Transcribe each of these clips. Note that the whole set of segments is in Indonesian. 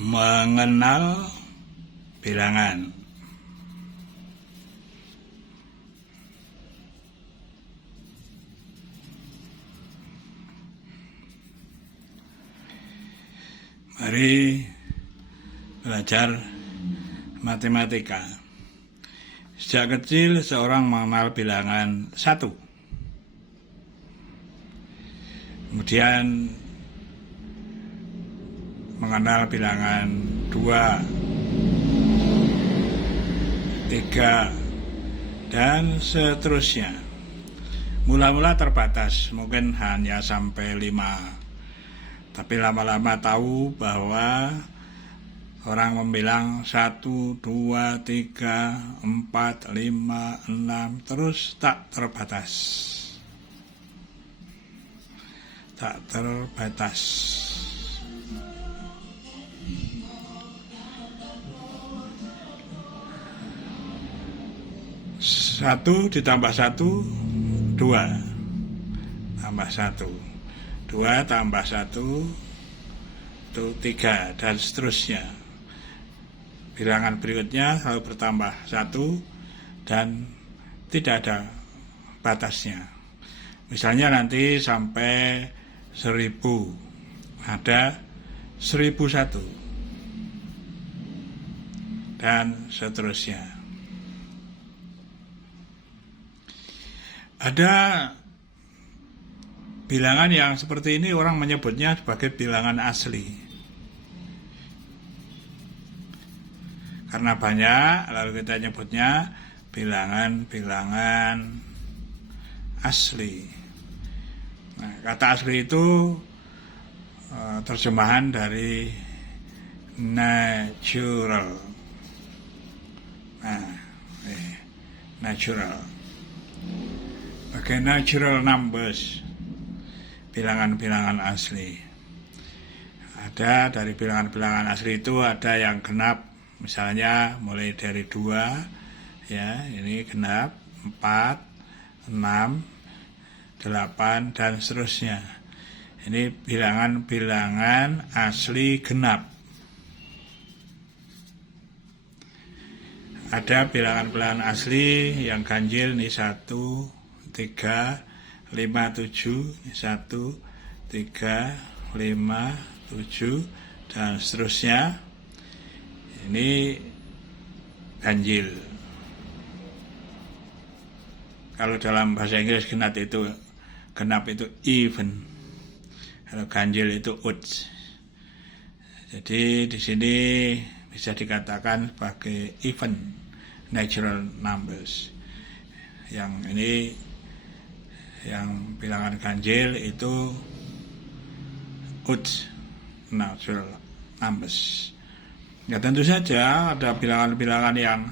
Mengenal bilangan. Mari belajar matematika. Sejak kecil seorang mengenal bilangan 1. Kemudian mengenal bilangan 2, 3, dan seterusnya. Mula-mula terbatas, mungkin hanya sampai 5. Tapi lama-lama tahu bahwa orang membilang 1, 2, 3, 4, 5, 6, terus tak terbatas. Tak terbatas. 1 ditambah 1, 2. Tambah 1. 2 tambah 1, itu 3, dan seterusnya. Bilangan berikutnya selalu bertambah 1 dan tidak ada batasnya. Misalnya nanti sampai 1000, ada 1001, dan seterusnya. Ada bilangan yang seperti ini orang menyebutnya sebagai bilangan asli. Karena banyak, lalu kita nyebutnya bilangan-bilangan asli. Nah, kata asli itu terjemahan dari natural. Natural. Pakai natural numbers. Bilangan-bilangan asli. Ada dari bilangan-bilangan asli itu ada yang genap, misalnya mulai dari 2, ya, ini genap, 4, 6, 8, dan seterusnya. Ini bilangan-bilangan asli genap. Ada bilangan-bilangan asli yang ganjil, nih 1, 3, 5, 7, 1, 3, 5, 7, dan seterusnya. Ini ganjil. Kalau dalam bahasa Inggris genap itu even. Kalau ganjil itu odd. Jadi di sini bisa dikatakan sebagai even natural numbers. Yang ini, yang bilangan ganjil itu odd natural numbers. Ya tentu saja ada bilangan-bilangan yang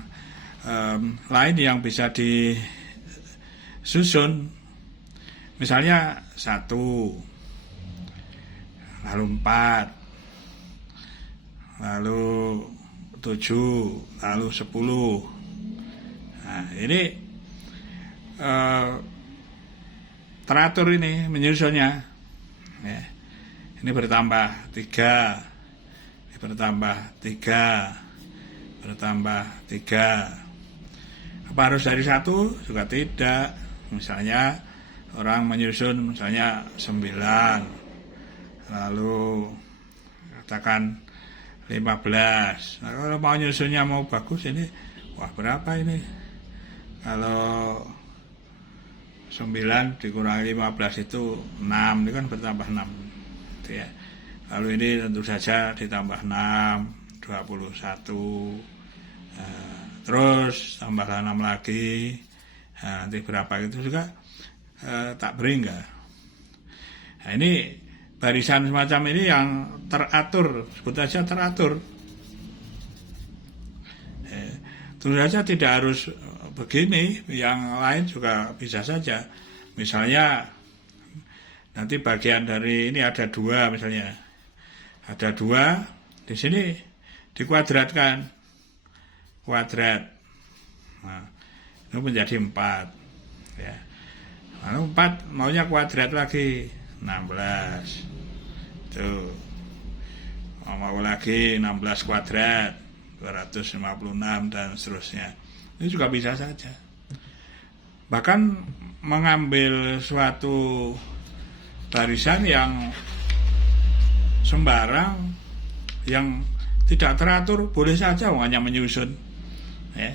lain yang bisa disusun. Misalnya 1, lalu 4, lalu 7, lalu 10. Nah, ini teratur ini menyusunnya. Ya. Ini bertambah 3, ini bertambah 3, bertambah 3. Apa harus dari 1? Juga tidak. Misalnya orang menyusun misalnya 9, lalu katakan 15. Nah, kalau mau nyusunnya mau bagus ini, wah berapa ini? Kalau 9 dikurangi 15 itu 6, ini kan bertambah 6. Gitu ya. Lalu ini tentu saja ditambah 6, 21. Terus tambah 6 lagi. Nah, nanti berapa itu juga tak berhingga. Nah, ini barisan semacam ini yang teratur, sebut saja teratur. Tentu saja tidak harus begini, yang lain juga bisa saja. Misalnya nanti bagian dari ini ada 2 misalnya. Ada 2, di sini dikuadratkan. Kuadrat. Nah, itu menjadi 4. Ya. Lalu 4 maunya kuadrat lagi, 16. Tuh. mau lagi 16 kuadrat, 256 dan seterusnya. Ini juga bisa saja. Bahkan mengambil suatu barisan yang sembarang, yang tidak teratur, boleh saja hanya menyusun. Ya.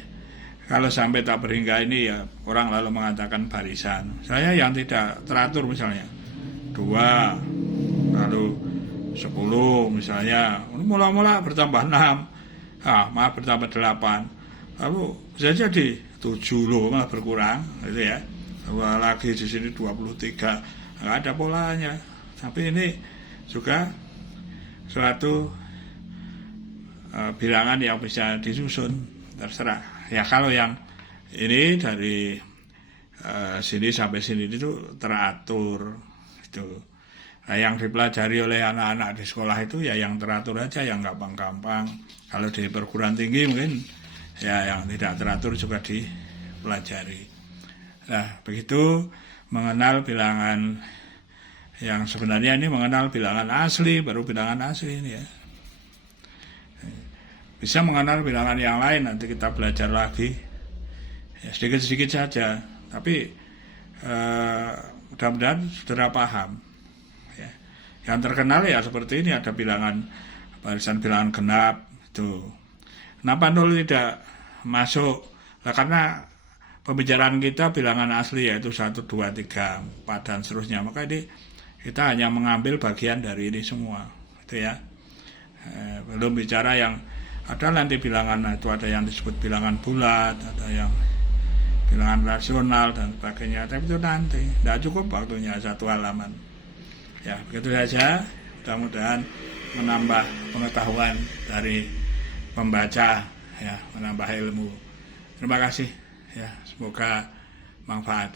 Kalau sampai tak berhingga ini ya orang lalu mengatakan barisan. Saya yang tidak teratur misalnya 2, lalu 10 misalnya, mula-mula bertambah 6, bertambah 8, lalu bisa jadi 7 loh malah berkurang gitu ya. Lagi di sini 23, nggak ada polanya. Tapi ini juga suatu bilangan yang bisa disusun, terserah. Ya kalau yang ini dari sini sampai sini itu teratur itu. Nah, yang dipelajari oleh anak-anak di sekolah itu ya yang teratur aja, yang gampang-gampang. Kalau di perguruan tinggi mungkin ya yang tidak teratur juga dipelajari. Nah, begitu mengenal bilangan yang sebenarnya ini mengenal bilangan asli, baru bilangan asli ini ya. Bisa mengenal bilangan yang lain, nanti kita belajar lagi ya, sedikit-sedikit saja, tapi mudah-mudahan saudara paham ya. Yang terkenal ya seperti ini, ada bilangan barisan bilangan genap itu. Kenapa 0 tidak masuk? Nah, karena pembicaraan kita bilangan asli yaitu 1, 2, 3, 4 dan seterusnya, maka ini kita hanya mengambil bagian dari ini semua itu ya. Belum bicara yang ada nanti bilangan, itu ada yang disebut bilangan bulat, ada yang bilangan rasional dan sebagainya. Tapi itu nanti, tidak cukup waktunya 1 halaman. Ya, begitu saja. Mudah-mudahan menambah pengetahuan dari pembaca, ya, menambah ilmu. Terima kasih. Ya, semoga manfaat.